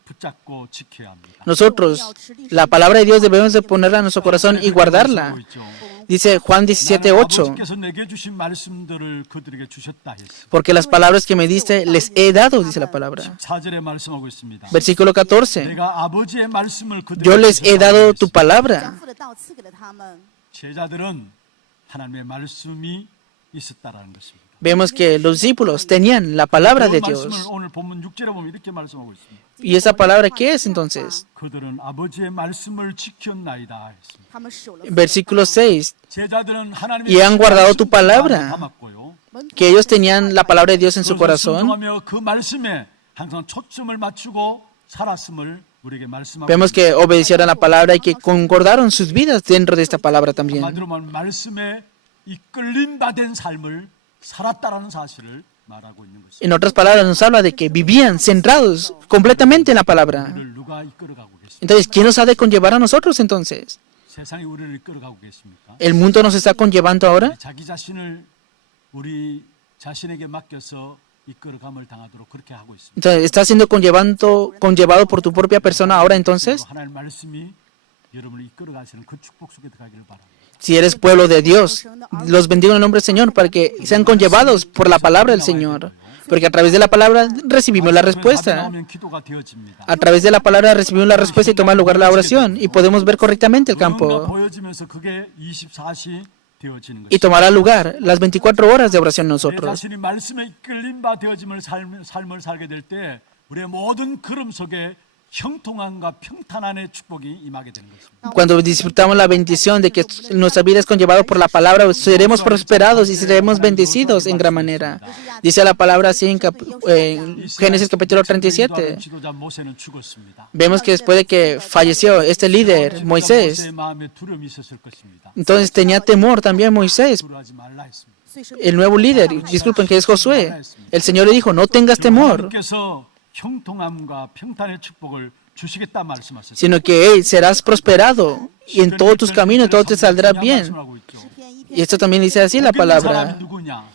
붙잡고 지켜야 합니다. Nosotros, la palabra de Dios debemos de ponerla en nuestro corazón y guardarla. Dice Juan 17:8, 아버지께서 내게 주신 말씀들을 그들에게 주셨다 했습니다. porque las palabras que me diste les he dado, dice la palabra. 4절에 말씀하고 있습니다. Versículo 14, 내가 아버지의 말씀을 yo 그들에게 les he dado tu 주셨다. 将 palabra. 父的道赐给了他们。 제자들은 하나님의 말씀이 있었다라는 것입니다. Vemos que los discípulos tenían la palabra de 그 말씀을 Dios. 오늘 본문 6절에 보면 이렇게 말씀하고 있습니다. ¿Y esa palabra qué es entonces? 그들은 아버지의 말씀을 지켰나이다 했습니다. 他们守了 Versículo 6, 제자들은 하나님의 Y han guardado tu 말씀을 palabra. 담았고요. que ellos tenían la palabra de Dios en su 그것을 corazón. 순종하며 그 말씀에 항상 초점을 맞추고 살았음을 우리에게 말씀하고 Vemos que obedecieron la palabra y que concordaron sus vidas dentro de esta palabra también. 한마디로 말하면 말씀에 이끌림 받은 삶을 살았다라는 사실을 말하고 있는 것입니다. En otras palabras, nos habla de que vivían centrados completamente en la palabra. 우리를 누가 이끌어가고 계십니까? Entonces, ¿quién nos ha de conllevar a nosotros entonces? 세상이 우리를 이끌어가고 계십니까? ¿El mundo nos está conllevando ahora? 자기 자신을 우리 자신에게 맡겨서 이끌어감을 당하도록 그렇게 하고 있습니다. Entonces, ¿está siendo conllevado por tu propia persona ahora entonces? 하나님의 말씀이 여러분을 이끌어가시는 그 축복 속에 들어가기를 바랍니다. Si eres pueblo de Dios, los bendigo en el nombre del Señor para que sean conllevados por la palabra del Señor. Porque a través de la palabra recibimos la respuesta. 나오면 기도가 되어집니다. A través de la palabra recibimos la respuesta y toma lugar la oración. Y podemos ver correctamente el 뭔가 campo. 보여지면서 그게 24시 되어지는 Y 것입니다. tomará lugar las 24 horas de oración en 내 nosotros. 자신이 말씀에 이끌림 바 되어짐을 삶을 살게 될 때 우리의 모든 걸음 속에 형통함과 평탄 안의 축복이 임하게 되는 것입니다. Cuando disfrutamos la bendición de que nuestra vida es conllevada por la palabra, seremos prosperados y seremos bendecidos en gran manera. Dice la palabra así en Génesis capítulo 37. 지도자 모세는 죽었습니다. Vemos que después de que falleció este líder, Moisés, 모세의 마음에 두려움이 있었을 것입니다. entonces tenía temor también Moisés, 두려워하지 말라 했습니다. 所以说 el nuevo líder, disculpen que es Josué. El Señor le dijo, no tengas temor, 하나님께서 형통함과 평탄의 축복을 주시겠다 말씀하셨습니다. sino que hey, serás prosperado y en todos tus caminos todo te saldrá bien. Y esto también dice así la palabra.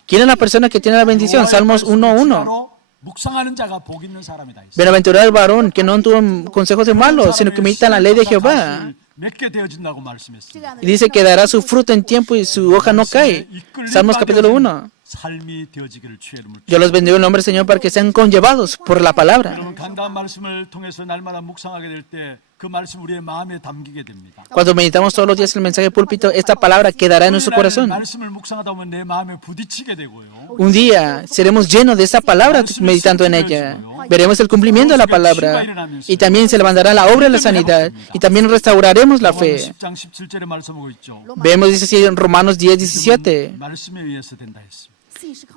¿Quién es la persona que tiene la bendición? Salmos 1:1. 묵상하는 자가 복 있는 사람이다. Bienaventurado el varón que no tuvo consejos de malos, sino que medita en la ley de Jehová. 맺게 되어진다고 말씀했습니다. Y dice que dará su fruto en tiempo y su hoja no cae. Salmos capítulo 1. 삶이 되어지기를 주의 이름으로. Yo los bendigo en el nombre del Señor para que sean conllevados por la palabra. 여러분 간단한 말씀을 통해서 날마다 묵상하게 될 때 그 말씀 우리의 마음에 담기게 됩니다. Cuando meditamos todos los días el mensaje púlpito, esta palabra quedará en nuestro corazón. 말씀을 묵상하다 보면 내 마음에 부딪히게 되고요. Un día seremos llenos de esta palabra meditando en ella. Veremos el cumplimiento de la palabra y también se levantará la obra de la sanidad y también restauraremos la fe. 10장 17절에 말씀하고 있죠. Vemos, dice así en Romanos 10:17, 말씀에 의해서 된다 했습니다.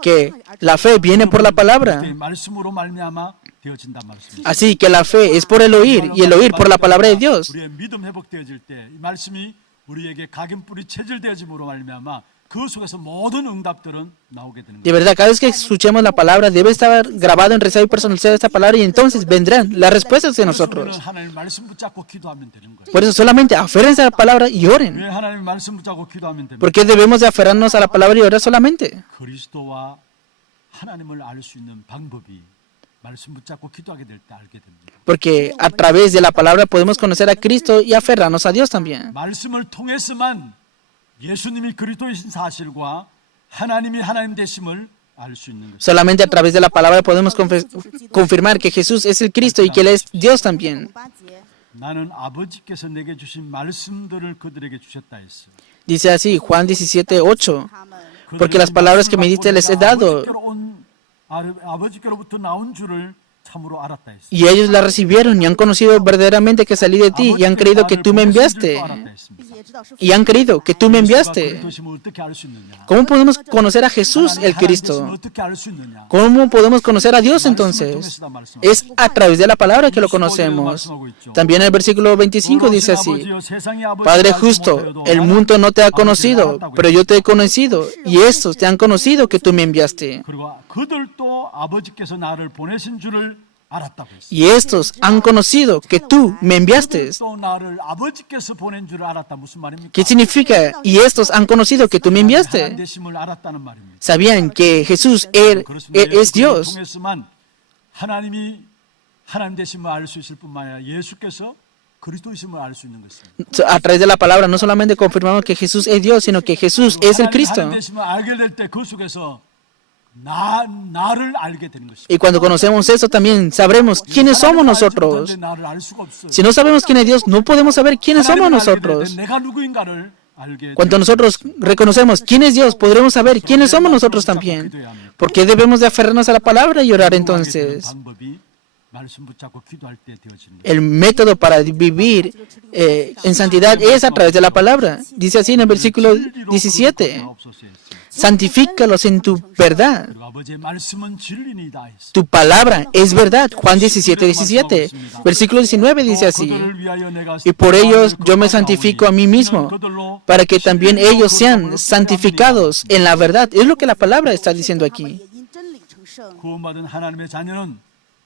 que la fe viene por la palabra. 말씀으로 말미암아 되어진단 말씀입니다. Así que la fe es por el oír y el oír por la palabra de Dios. 우리의 믿음 회복되어질 때 이 말씀이 우리에게 각인뿌리 체질되어짐으로 말미암아 그 속에서 모든 응답들은 나오게 되는 De 거예요. verdad, cada vez que escuchemos la palabra debe estar grabado en reserva y personalizado esta palabra y entonces vendrán las respuestas de 우리는 nosotros. 하나님 말씀 붙잡고 기도하면 되는 거예요. Por eso solamente aférrense a la palabra y oren. 왜 하나님 말씀 붙잡고 기도하면 됩니까? ¿Por qué debemos de aferrarnos a la palabra y orar solamente? 그리스도와 하나님을 알 수 있는 방법이 말씀 붙잡고 기도하게 될 때 알게 됩니다. Porque a través de la palabra podemos conocer a Cristo y aferrarnos a Dios también. 말씀을 통해서만 예수님이 그리스도이신 사실과 하나님이 하나님 되심을 알 수 있는 것입니다. Solamente a través de la palabra podemos confirmar que Jesús es el Cristo y que Él es Dios también. 8节 나는 아버지께서 내게 주신 말씀들을 그들에게 주셨다 했어요. Dice así Juan 17:8. 他们 Porque las palabras que me diste les he dado. 아버지께로부터 나온 줄을 참으로 알았다 했습니다. Y ellos la recibieron y han conocido verdaderamente que salí de ti y han creído que tú me enviaste. 并且也知道是 Y han creído que tú me enviaste. 그리스도심을 어떻게 알 수 있느냐? ¿Cómo podemos conocer a Jesús el 하나님의 Cristo? 뜻을 어떻게 알 수 있느냐? ¿Cómo podemos conocer a Dios entonces? Es a través de la palabra que lo conocemos. También el versículo 25 dice así: Padre justo, el mundo no te ha conocido, pero yo te he conocido, y estos te han conocido que tú me enviaste. 그리고 그들도 아버지께서 나를 보내신 줄을 알았다고 했습니다. Y estos han conocido que tú me enviaste. 또 나를 아버지께서 보낸 줄을 알았다 무슨 말입니까? ¿Qué significa? Y estos han conocido que tú me 하나님 enviaste. 되심을 알았다는 말입니다. Sabían que Jesús es Dios. 통했지만 하나님이 하나님 되심을 알 수 있을 뿐만 아니라 예수께서 그리스도이심을 알 수 있는 것입니다. A través de la palabra no solamente confirmamos que Jesús es Dios, sino que Jesús es el Cristo. 하나님 되심을 알게 될 때 그 속에서 나를 알게 되는 것입니다. Y cuando conocemos eso también sabremos quiénes somos nosotros. 나를 알 수가 없어요. Si no sabemos quién es Dios, no podemos saber quiénes somos 하나님을 알게 될 nosotros. 때 내가 누구인가를 알게 Cuando nosotros reconocemos quién es Dios, podremos saber quiénes somos nosotros también. ¿Por qué debemos de aferrarnos a la palabra y orar entonces? 방법이 말씀 붙잡고 기도할 때 되어지는 거예요. El método para vivir en santidad es a través de la palabra. Dice así en el versículo 17: Santifícalos en tu verdad. 그리고 아버지의 말씀은 진리니이다 했습니다. Tu palabra es verdad. Juan 17:17. Versículo 19 dice así: 그들을 위하여 내가 Y por ellos yo me santifico a mí mismo, 그들로 para que también ellos sean santificados en la verdad. Es lo que la palabra está diciendo 他们 aquí. 也因真理成圣。 구원받은 하나님의 자녀는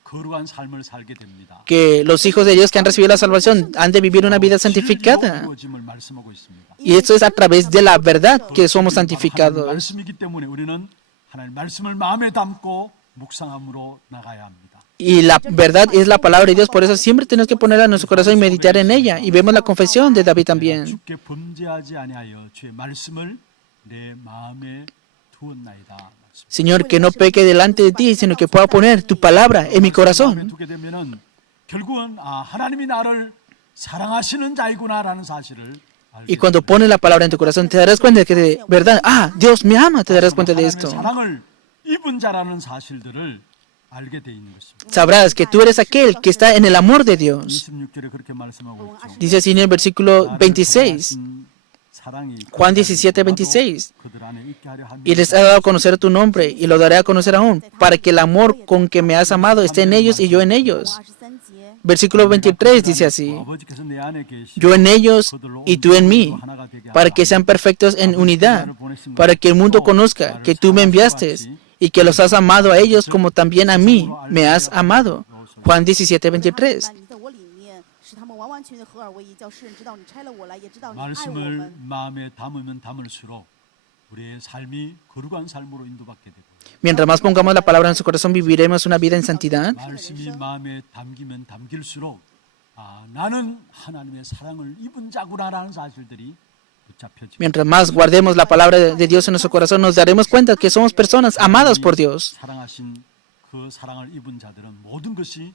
거룩한 삶을 살게 됩니다. Que los hijos de Dios que han recibido la salvación han de vivir una vida santificada. 이루어짐을 말씀하고 있습니다. Y esto es a través de la verdad que somos 하나님 santificados. 말씀이기 때문에 우리는 하나님 말씀을 마음에 담고 묵상함으로 나가야 합니다. Y la verdad es la palabra de Dios, por eso siempre tenemos que ponerla en nuestro corazón y meditar en ella. Y vemos la confesión de David también. 주께 범죄하지 아니하여 주의 말씀을 내 마음에 두었나이다. Señor, que no peque delante de ti, sino que pueda poner tu palabra en mi 마음에 corazón. 두게 되면은 결국은 하나님이 나를 사랑하시는 자이구나라는 사실을 알게 Y cuando pones la palabra en tu corazón, te darás cuenta de que de verdad, Dios me ama, te darás cuenta de 하나님의 esto. 사랑을 입은 자라는 사실들을 알게 돼 있는 것입니다. Sabrás que tú eres aquel que está en el amor de Dios. 26절에 그렇게 말씀하고 있죠. Dice así en el versículo 26, Juan 17:26. 그들 안에 있게 하려 함이라. Y les he dado a conocer tu nombre, y lo daré a conocer aún, para que el amor con que me has amado esté en ellos y yo en ellos. 23节， Versículo 23 dice así: 아버지께서 내 안에 계시고 Yo en ellos 그들로 y tú en mí, 하나가 되게 para 하라. que sean perfectos en unidad, para que el mundo conozca que tú me enviaste y que los has amado a ellos como también a mí me has amado. Juan 17:23. 你在我里面，使他们完完全全合而为一，叫世人知道你拆了我来，也知道你爱我 말씀을 们。 마음에 담으면 담을수록 우리의 삶이 거룩한 삶으로 인도받게 되고 Mientras más pongamos la palabra en su corazón, viviremos una vida en santidad. 말씀이 마음에 담기면 담길수록 나는 하나님의 사랑을 입은 자구나라는 사실들이 붙잡혀지고 Mientras más guardemos la palabra de Dios en nuestro corazón, nos daremos cuenta que somos personas amadas por Dios. 사랑하신 그 사랑을 입은 자들은 모든 것이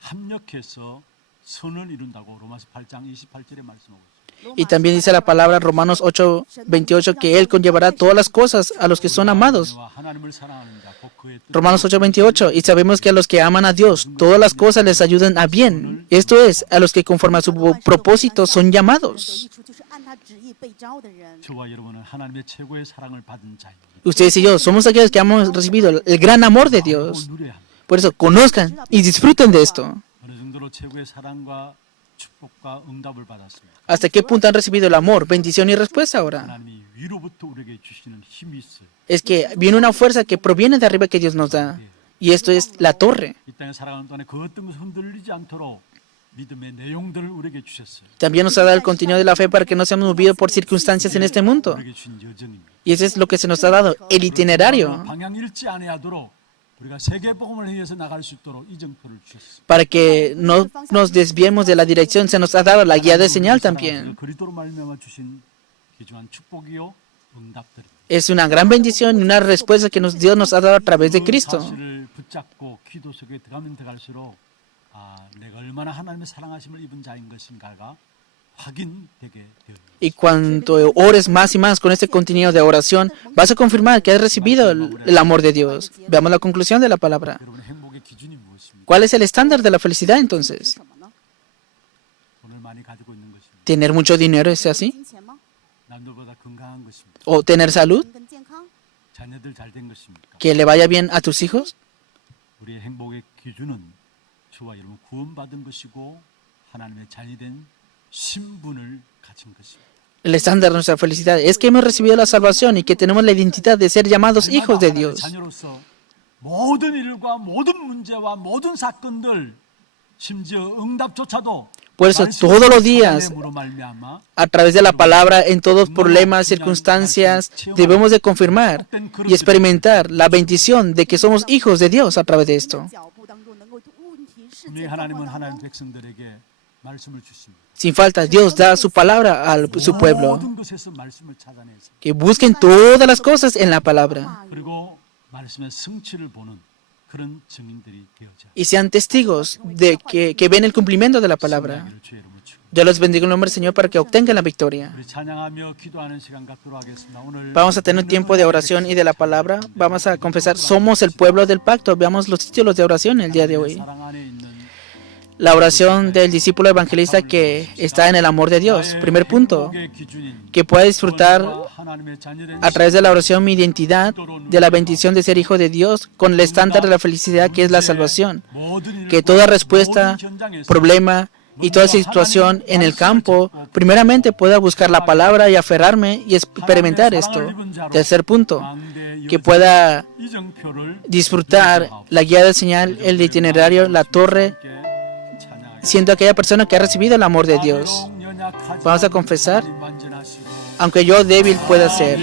합력해서 선을 이룬다고 로마서 8장 28절에 말씀하고 있습니다. Y también dice la palabra Romanos 8:28 que Él conllevará todas las cosas a los que son amados. 하나님을 사랑하는 자, 곧 그의 뜻 Romanos 8:28. Y sabemos que a los que aman a Dios, todas las cosas les ayudan a bien. Esto es, a los que conforme a su propósito son 得 llamados. 益处就是按他旨意被招的人。 저와 여러분은 하나님의 최고의 사랑을 받은 자입니다. Ustedes y yo somos aquellos que hemos recibido el gran amor de Dios. 누려야 합니다. Por eso, conozcan y disfruten de esto. 어느 정도로 최고의 사랑과 축복과 응답을 받았습니다. ¿Hasta qué punto han recibido el amor, bendición y respuesta ahora? 하나님이 위로부터 우리에게 주시는 힘이 있어요. Es que viene una fuerza que proviene de arriba que Dios nos da. Y esto es la torre. 이 땅에 살아가는 동안에 그 어떤 것을 흔들리지 않도록 믿음의 내용들을 우리에게 주셨어요. También nos ha dado el contenido de la fe para que no seamos movidos por circunstancias en este mundo. 우리에게 주신 여정입니다. Y eso es lo que se nos ha dado, el itinerario, 방향 잃지 아니하도록 우리가 세계 복음을 위해서 나갈 수 있도록 이정표를 주셨습니다. para que no nos desviemos de la dirección. Se nos ha dado la guía de señal también. 그리스도로 말미암아 주신 귀중한 축복이요 응답들입니다. Es una gran bendición y una respuesta que Dios nos ha dado a través de 그 Cristo. 사실을 붙잡고 기도 속에 들어가면 들어갈수록 내가 얼마나 하나님의 사랑하심을 입은 자인 것인가가 확인되게 됩니다. Y cuando ores más y más con este contenido de oración, vas a confirmar que has recibido el amor de Dios. Veamos la conclusión de la palabra. 여러분의 행복의 기준이 무엇입니까? ¿Cuál es el estándar de la felicidad 是 entonces? 什么呢？ 돈을 많이 가지고 있는 것입니다. ¿Tener mucho dinero es 是 así? 金钱吗？ 남들보다 건강한 것입니다. ¿O tener salud? 更健康？ 자녀들 잘 된 것입니까? ¿Que le vaya bien a tus hijos? 우리의 행복의 기준은 저와 여러분 구원받은 것이고 하나님의 자녀이 된 신분을 가진 것입니다. El estándar de nuestra felicidad es que hemos recibido la salvación y que tenemos la identidad de ser llamados hijos de 하나님의 Dios. 자녀로서 모든 일과 모든 문제와 모든 사건들 심지어 응답조차도 Por eso todos los días, a través de la palabra, en todos problemas, circunstancias, debemos de confirmar y experimentar la bendición de que somos hijos de Dios a través de esto. 脚步当中能够问题事 분명히 件状 하나님은 况当 하나님 中， 백성들에게 말씀을 주십니다. Sin falta, Dios da su palabra a su pueblo, 모든 것에서 말씀을 찾아내서 que busquen todas las cosas en la palabra 话语 그리고 말씀의 성취를 보는 그런 증인들이 되어져. y sean testigos de que ven el cumplimiento de la palabra. 승리하기를 주의 이름으로 축원합니다. Yo los bendigo en el nombre del Señor para que obtengan la victoria. 우리 찬양하며 기도하는 시간 갖도록 하겠습니다. 오늘 Vamos a tener tiempo de oración y de la palabra. Vamos a confesar, somos el pueblo del pacto. Veamos los títulos de oración el día de hoy. 사랑 안에 있는 La oración del discípulo evangelista que está en el amor de Dios. Primer punto, 행복의 기준인 que pueda disfrutar 하나님의 자녀된 a través de la oración mi identidad de la bendición de ser hijo de Dios con el estándar de la felicidad que es la salvación. 모든 Que 일과 toda respuesta, 모든 현장에서 problema y toda situación en el campo, primeramente pueda buscar la palabra y aferrarme y experimentar esto. Tercer punto, que pueda 이정표를 disfrutar la guía del señal, el itinerario, la torre, siendo aquella persona que ha recibido el amor de Dios. Vamos a confesar, aunque yo débil pueda ser.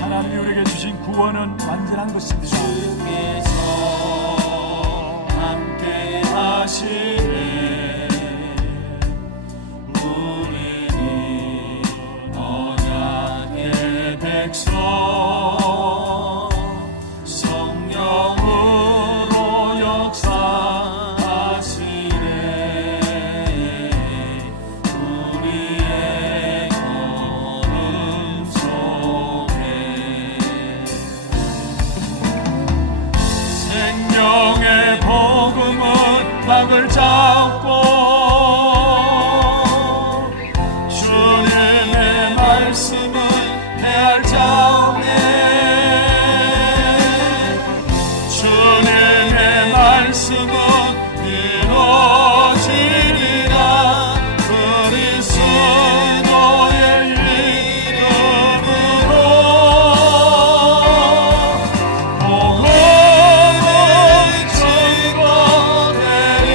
하나님이 우리에게 주신 구원은 완전한 것입니다. 주께서 함께 하시네. 우리는 언약의 백성 성령으로 역사하시네. 우리의 걸음 속에 생명의 복음은 땅을 잡고 주님의 말씀은 해할 자오네. 주님의 말씀은 이루어지리라. 그리스도의 이름으로 복음은 증거되리.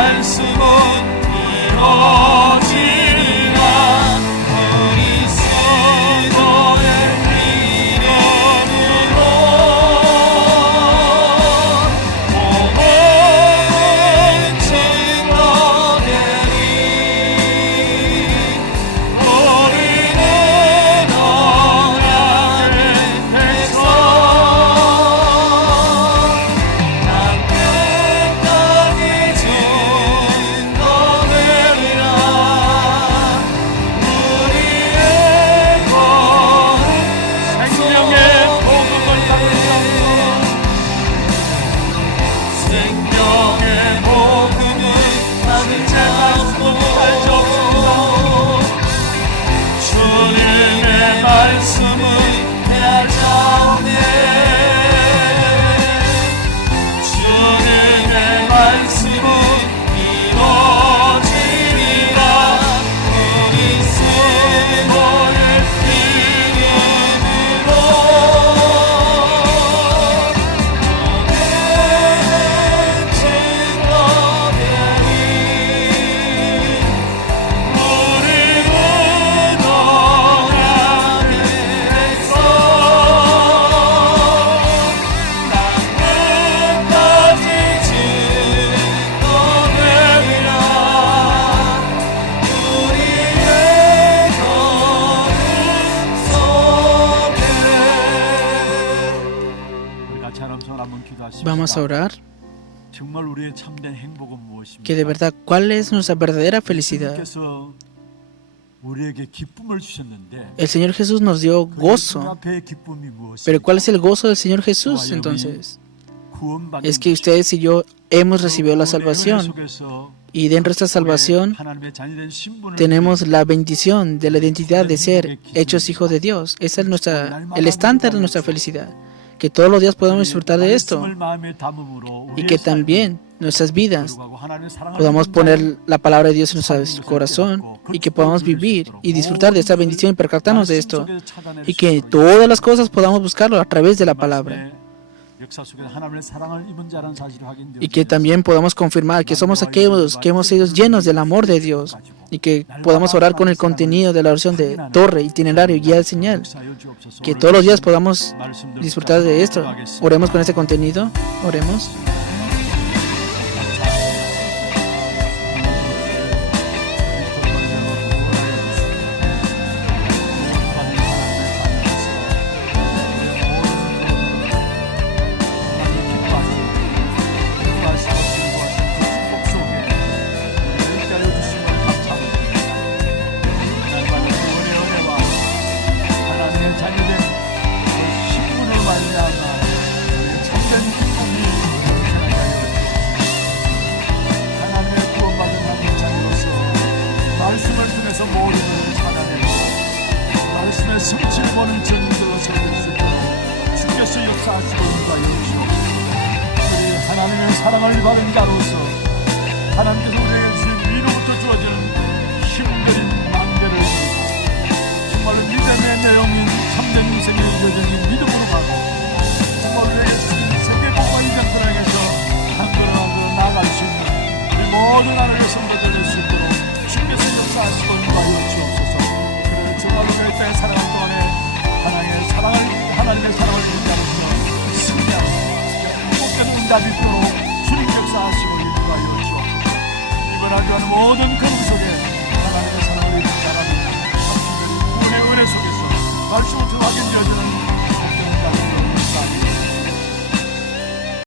말씀은 이루어지리라. 그리스도의 이름으로 복음은 증거되리. 우리는 언약을 맺어 난 끝까지 증거되리라. 우리의 걸음 생명의 복음을 생명의 복음은 나는 자고 주님의 말씀은 대하자오네. 주님의 말씀은 이루어지리라. 그리스도의 이름으로 복음은 증거되리. 우리는 언약을 맺어 난 끝까지 증거되리라. 우리의 걸음 속에. 우리 같이 하나님 손 한번 기도하십시다. Vamos a orar 정말 우리의 참된 행복은 무엇입니까? que de verdad cuál es nuestra verdadera felicidad. 주님께서 우리에게 기쁨을 주셨는데 El Señor Jesús nos dio 그 gozo, 앞에 기쁨이 무엇입니까? pero ¿cuál es el gozo del Señor Jesús entonces? 구원받는 Es que ustedes y yo hemos recibido la 구원의 은혜 salvación 속에서 y dentro de esta salvación 하나님의 자녀된 신분을 tenemos la bendición de la identidad de ser hechos hijos de Dios. Ese es el estándar de nuestra felicidad. Que todos los días podamos disfrutar de esto 말씀을 마음에 담음으로 y 우리의 que 삶을 también nuestras vidas 거룩하고 하나님의 사랑을 podamos 입은 poner la palabra de Dios en nuestro corazón y que podamos vivir y disfrutar de esta bendición y percatarnos de esto y que todas las cosas podamos buscarlo a través de la palabra 역사 속에 하나님의 사랑을 입은 자라는 사실을 확인되어 y que también podamos confirmar que somos aquellos que hemos sido llenos del amor de Dios y que podamos orar con el contenido de la oración de torre, itinerario y guía de señal. Que todos los días podamos disfrutar de esto. Oremos con este contenido. Oremos. 말씀을 통해서 모든 것을 찾아내고 말씀의 성취를 보는 전들로 세울 수 있도록 주께서 역사하시고 인도하여 주시옵소서. 우리 하나님의 사랑을 받은 자로서 하나님께서 우리에게 주신 위로부터 주어지는 힘든 망대를 들고 정말로 믿음의 내용인 참된 인생의 여정인 믿음으로 가고 정말 우리에게 주신 세계복음의 이전권에게서 한 걸음 한 걸음 나아갈 수 있는 우리 모든 하나님의 성도들 될 수 있도록 주께서 역사하시고 인도하여 주옵소서. 그래 정말로 그 때의 사랑을 동안에 하나님의 사랑을 입은 자로서 승리하고 행복된 응답이 있도록 주님 역사하시고 인도하여 주옵소서. 이번 한 주간 모든 걸음 속에